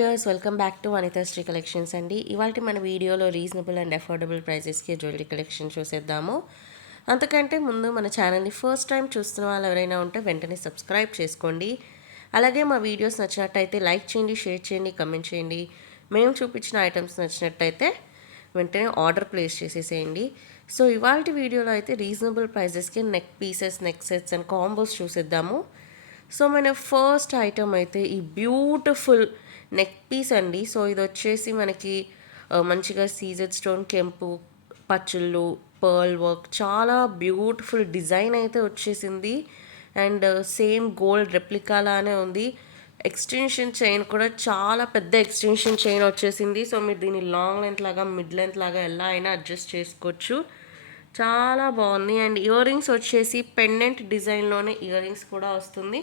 Viewers, welcome back to Anitha Sri collections అండి. ఇవాళ మన వీడియోలో రీజనబుల్ అండ్ అఫోర్డబుల్ ప్రైజెస్కి జ్యువెలరీ కలెక్షన్ చూసేద్దాము. అంతకంటే ముందు మన ఛానల్ని ఫస్ట్ టైం చూస్తున్న వాళ్ళు ఎవరైనా ఉంటే వెంటనే సబ్స్క్రైబ్ చేసుకోండి. అలాగే మా వీడియోస్ నచ్చినట్టయితే లైక్ చేయండి, షేర్ చేయండి, కమెంట్ చేయండి. మేము చూపించిన ఐటమ్స్ నచ్చినట్టయితే వెంటనే ఆర్డర్ ప్లేస్ చేసేసేయండి. సో ఇవాళ వీడియోలో అయితే రీజనబుల్ ప్రైజెస్కి neck pieces, neck sets and combos చూసేద్దాము. సో మన ఫస్ట్ ఐటమ్ అయితే ఈ బ్యూటిఫుల్ నెక్ పీస్ అండి. సో ఇది వచ్చేసి మనకి మంచిగా సీజెడ్ స్టోన్, కెంపు, పచ్చుళ్ళు, పర్ల్ వర్క్, చాలా బ్యూటిఫుల్ డిజైన్ అయితే వచ్చేసింది. అండ్ సేమ్ గోల్డ్ రెప్లికాలానే ఉంది. ఎక్స్టెన్షన్ చైన్ కూడా చాలా పెద్ద ఎక్స్టెన్షన్ చైన్ వచ్చేసింది. సో మీరు దీన్ని లాంగ్ లెంత్ లాగా, మిడ్ లెంత్ లాగా ఎలా అయినా అడ్జస్ట్ చేసుకోవచ్చు. చాలా బాగుంది. అండ్ ఇయర్ రింగ్స్ వచ్చేసి పెండెంట్ డిజైన్లోనే ఇయర్ రింగ్స్ కూడా వస్తుంది.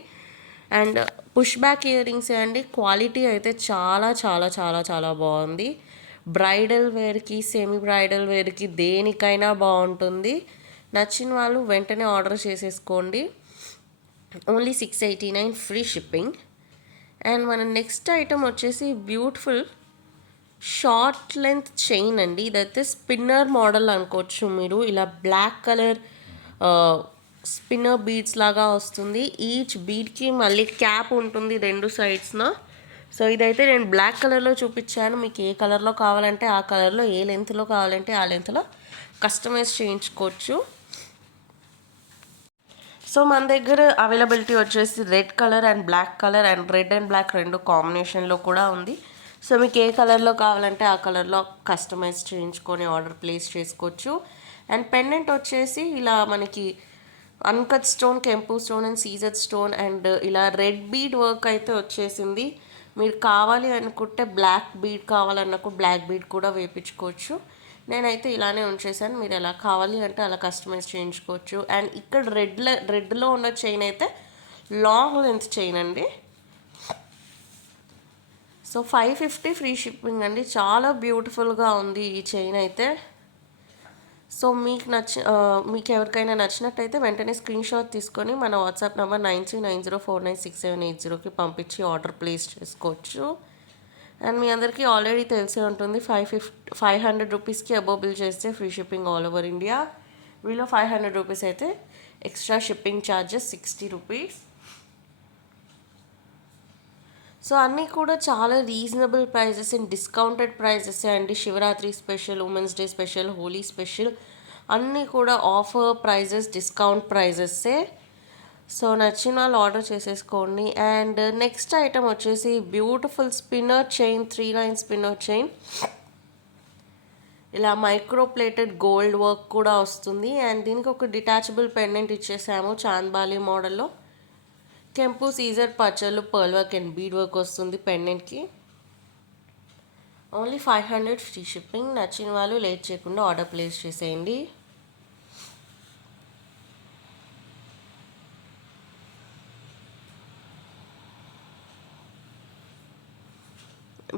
And push back ear rings అండి. క్వాలిటీ అయితే చాలా చాలా చాలా చాలా బాగుంది. బ్రైడల్ వేర్కి, సెమీ బ్రైడల్ వేర్కి దేనికైనా బాగుంటుంది. నచ్చిన వాళ్ళు వెంటనే ఆర్డర్ చేసేసుకోండి. Only 689 free shipping. అండ్ మన నెక్స్ట్ ఐటమ్ వచ్చేసి బ్యూటిఫుల్ షార్ట్ లెంత్ చైన్ అండి. ఇదైతే స్పిన్నర్ మోడల్ అనుకోవచ్చు మీరు. ఇలా బ్లాక్ కలర్ స్పిన్నర్ బీడ్స్ లాగా వస్తుంది. ఈచ్ బీడ్కి మళ్ళీ క్యాప్ ఉంటుంది రెండు సైడ్స్న. సో ఇదైతే నేను బ్లాక్ కలర్లో చూపించాను. మీకు ఏ కలర్లో కావాలంటే ఆ కలర్లో, ఏ లెంత్లో కావాలంటే ఆ లెంత్లో కస్టమైజ్ చేయించుకోవచ్చు. సో మన దగ్గర అవైలబిలిటీ వచ్చేసి red colour and black colour, and red and black రెండు కాంబినేషన్లో కూడా ఉంది. సో మీకు ఏ కలర్లో కావాలంటే ఆ కలర్లో కస్టమైజ్ చేయించుకొని ఆర్డర్ ప్లేస్ చేసుకోవచ్చు. అండ్ పెండెంట్ వచ్చేసి ఇలా మనకి అన్కట్ స్టోన్, కెంపు stone and CZ stone and ఇలా రెడ్ బీడ్ వర్క్ అయితే వచ్చేసింది. మీరు కావాలి అనుకుంటే బ్లాక్ బీడ్ కావాలన్నప్పుడు బ్లాక్ బీడ్ కూడా వేయించుకోవచ్చు. నేనైతే ఇలానే ఉంచేసాను. మీరు ఎలా కావాలి అంటే అలా కస్టమైజ్ చేయించుకోవచ్చు. అండ్ ఇక్కడ రెడ్లో ఉన్న చైన్ అయితే లాంగ్ లెంత్ చైన్ అండి. సో 550 ఫ్రీ షిప్పింగ్ అండి. చాలా బ్యూటిఫుల్గా ఉంది ఈ చైన్ అయితే. సో మీకు ఎవరికైనా నచ్చినట్టయితే వెంటనే స్క్రీన్ షాట్ తీసుకొని మన వాట్సాప్ నెంబర్ 9390496780కి పంపించి ఆర్డర్ ప్లేస్ చేసుకోవచ్చు. అండ్ మీ అందరికీ ఆల్రెడీ తెలిసే ఉంటుంది, 500 రూపీస్కి అబోవ్ బిల్ చేస్తే free shipping all over India. వీళ్ళు 500 రూపీస్ అయితే extra shipping charges 60 rupees. So అన్నీ కూడా చాలా reasonable prices and discounted prices అండి. Shivaratri special, Women's Day special, Holi special అన్నీ కూడా ఆఫర్ ప్రైజెస్, డిస్కౌంట్ ప్రైజెస్సే. సో నచ్చిన వాళ్ళు ఆర్డర్ చేసేసుకోండి. అండ్ నెక్స్ట్ ఐటమ్ వచ్చేసి beautiful spinner chain, 3 line spinner chain. ఇలా మైక్రో ప్లేటెడ్ గోల్డ్ వర్క్ కూడా వస్తుంది. అండ్ దీనికి ఒక డిటాచబుల్ పెండెంట్ ఇచ్చేసాము చాంద్బాలి మోడల్లో. కెంపు, సీజర్, పచ్చళ్ళు, pearl work and bead work వస్తుంది పెండెంట్కి. Only 500 free shipping. నచ్చిన వాళ్ళు లేట్ చేయకుండా ఆర్డర్ ప్లేస్ చేసేయండి.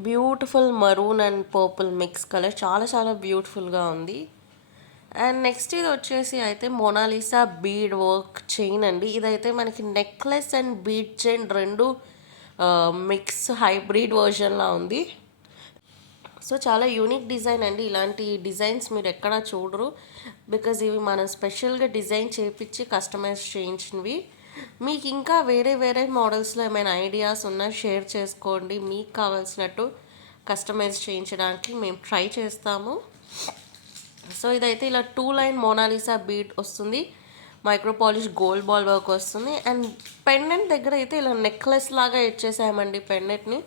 Beautiful maroon and purple mix colour, చాలా చాలా బ్యూటిఫుల్గా ఉంది. అండ్ నెక్స్ట్ ఇది వచ్చేసి అయితే మోనాలిసా బీడ్ వర్క్ చైన్ అండి. ఇదైతే మనకి నెక్లెస్ అండ్ బీడ్ చైన్ రెండు మిక్స్ హైబ్రిడ్ వర్షన్లా ఉంది. సో చాలా యూనిక్ డిజైన్ అండి. ఇలాంటి డిజైన్స్ మీరు ఎక్కడా చూడరు. బికాజ్ ఇవి మనం స్పెషల్గా డిజైన్ చేయించి కస్టమైజ్ చేయించినవి. మీకు ఇంకా వేరే వేరే మోడల్స్లో ఏమైనా ఐడియాస్ ఉన్నా షేర్ చేసుకోండి. మీకు కావాల్సినట్టు కస్టమైజ్ చేయించడానికి మేము ట్రై చేస్తాము. సో ఇదైతే ఇలా 2 లైన్ మోనాలిసా బీడ్ వస్తుంది. Micro polish gold ball work వస్తుంది. అండ్ పెండెంట్ దగ్గర అయితే ఇలా నెక్లెస్ లాగా ఇచ్చేసామండి పెండెంట్ని.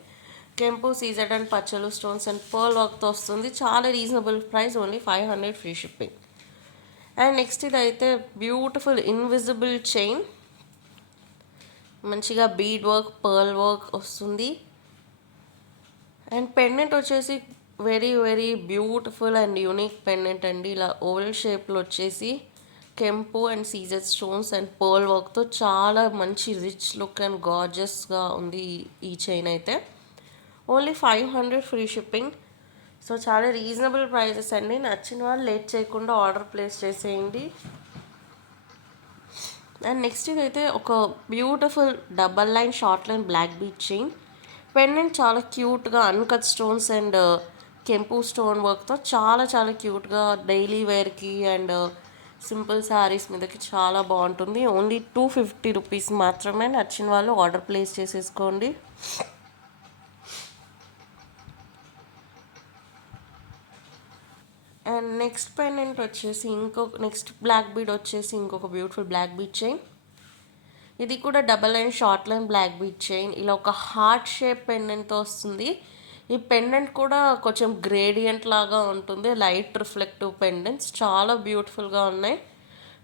కెంపు, సీజెడ్ అండ్ పచ్చలు, స్టోన్స్ అండ్ పర్ల్ వర్క్తో వస్తుంది. చాలా reasonable price, only 500 free shipping. And next ఇదైతే బ్యూటిఫుల్ ఇన్విజిబుల్ చైన్, మంచిగా బీడ్ వర్క్, పర్ల్ వర్క్ వస్తుంది. అండ్ పెండెంట్ వచ్చేసి very very beautiful and unique pendant అండి. ఇలా ఓవల్ షేప్లో వచ్చేసి కెంపు and CZ stones and pearl వర్క్తో చాలా మంచి రిచ్ లుక్ అండ్ గార్జెస్గా ఉంది ఈ చైన్ అయితే. Only 500 free shipping. సో చాలా రీజనబుల్ ప్రైజెస్ అండి. నచ్చిన వాళ్ళు లేట్ చేయకుండా ఆర్డర్ ప్లేస్ చేసేయండి. అండ్ నెక్స్ట్ ఇదైతే ఒక beautiful double line short line black bead chain. Pendant చాలా క్యూట్గా అన్కట్ స్టోన్స్ అండ్ కెంపు స్టోన్ వర్క్తో చాలా చాలా క్యూట్గా డైలీ వేర్కి అండ్ సింపుల్ శారీస్ మీదకి చాలా బాగుంటుంది. ఓన్లీ 250 రూపీస్ మాత్రమే. నచ్చిన వాళ్ళు ఆర్డర్ ప్లేస్ చేసేసుకోండి. అండ్ నెక్స్ట్ పెండెంట్ వచ్చేసి నెక్స్ట్ బ్లాక్ బీడ్ వచ్చేసి ఇంకొక బ్యూటిఫుల్ బ్లాక్ బీడ్ చైన్. ఇది కూడా double line short line black bead chain. ఇలా ఒక హార్ట్ షేప్ పెండెంట్తో వస్తుంది. ఈ పెండెంట్ కూడా కొంచెం గ్రేడియంట్ లాగా ఉంటుంది. లైట్ రిఫ్లెక్టివ్ పెండెంట్స్ చాలా బ్యూటిఫుల్గా ఉన్నాయి.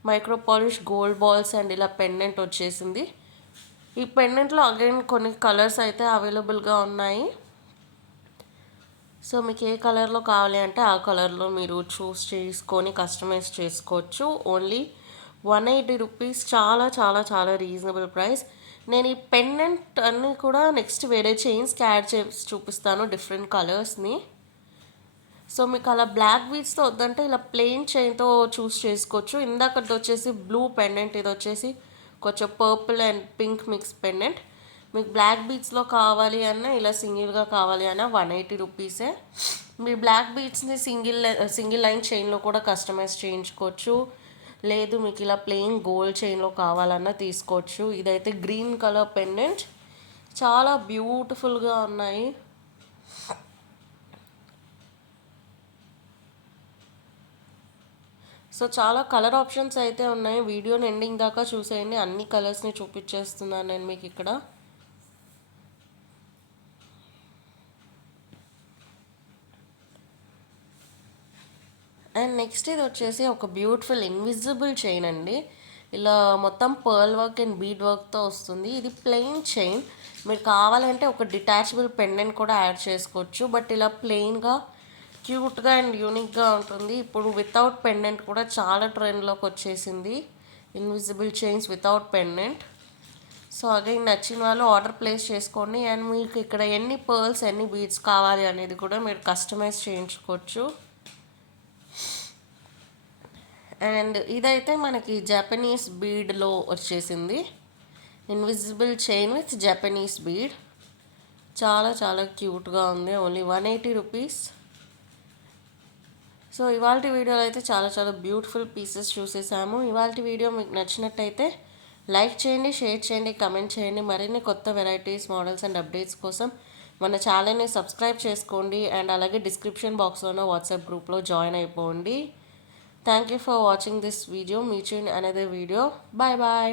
Micro polish gold balls and ఇలా పెండెంట్ వచ్చేసింది. ఈ పెండెంట్లో అగైన్ కొన్ని కలర్స్ అయితే అవైలబుల్గా ఉన్నాయి. సో మీకు ఏ కలర్లో కావాలి అంటే ఆ కలర్లో మీరు చూస్ చేసుకొని కస్టమైజ్ చేసుకోవచ్చు. Only 180 rupees. చాలా చాలా చాలా రీజనబుల్ ప్రైస్. నేను ఈ పెండెంట్ అన్నీ కూడా నెక్స్ట్ వేరే చైన్స్కి యాడ్ చేసి చూపిస్తాను డిఫరెంట్ కలర్స్ని. సో మీకు అలా బ్లాక్ బీడ్స్తో వద్దంటే ఇలా ప్లెయిన్ చైన్తో చూస్ చేసుకోవచ్చు. ఇందాకటి వచ్చేసి బ్లూ పెండెంట్, ఇది వచ్చేసి కొంచెం purple and pink mix pendant. మీకు బ్లాక్ బీడ్స్లో కావాలి అన్నా ఇలా సింగిల్గా కావాలి అన్నా 180 రూపీసే. మీరు బ్లాక్ బీడ్స్ని సింగిల్ లైన్ చైన్లో కూడా కస్టమైజ్ చేయించుకోవచ్చు. లేదు మీకు ఇలా ప్లెయిన్ గోల్డ్ చైన్లో కావాలన్నా తీసుకోవచ్చు. ఇదైతే గ్రీన్ కలర్ పెండెంట్, చాలా బ్యూటిఫుల్గా ఉన్నాయి. సో చాలా కలర్ ఆప్షన్స్ అయితే ఉన్నాయి. వీడియోని ఎండింగ్ దాకా చూసేయండి. అన్ని కలర్స్ని చూపించేస్తున్నాను నేను మీకు ఇక్కడ. అండ్ నెక్స్ట్ ఇది వచ్చేసి ఒక బ్యూటిఫుల్ ఇన్విజిబుల్ చైన్ అండి. ఇలా మొత్తం పర్ల్ వర్క్ అండ్ బీడ్ వర్క్తో వస్తుంది. ఇది ప్లెయిన్ చైన్. మీరు కావాలంటే ఒక డిటాచబుల్ పెండెంట్ కూడా యాడ్ చేసుకోవచ్చు. బట్ ఇలా ప్లెయిన్గా క్యూట్గా అండ్ యూనిక్గా ఉంటుంది. ఇప్పుడు వితౌట్ పెండెంట్ కూడా చాలా ట్రెండ్లోకి వచ్చేసింది, invisible chains without pendant. So again నచ్చిన వాళ్ళు ఆర్డర్ ప్లేస్ చేసుకోండి. అండ్ మీకు ఇక్కడ ఎన్ని పర్ల్స్ ఎన్ని బీడ్స్ కావాలి అనేది కూడా మీరు కస్టమైజ్ చేయించుకోవచ్చు. అండ్ ఇదైతే మనకి జపనీస్ బీడ్లో వచ్చేసింది. Invisible chain with Japanese bead. చాలా చాలా క్యూట్గా ఉంది. Only 180 rupees. సో ఇవాళ వీడియోలో అయితే చాలా చాలా బ్యూటిఫుల్ పీసెస్ చూసేసాము. ఇవాళ వీడియో మీకు నచ్చినట్టయితే లైక్ చేయండి, షేర్ చేయండి, కమెంట్ చేయండి. మరిన్ని కొత్త వెరైటీస్, మోడల్స్ అండ్ అప్డేట్స్ కోసం మన ఛానల్ని సబ్స్క్రైబ్ చేసుకోండి. అండ్ అలాగే డిస్క్రిప్షన్ బాక్స్లోనో వాట్సాప్ గ్రూప్లో జాయిన్ అయిపోండి. Thank you for watching this video. Meet you in another video. Bye bye.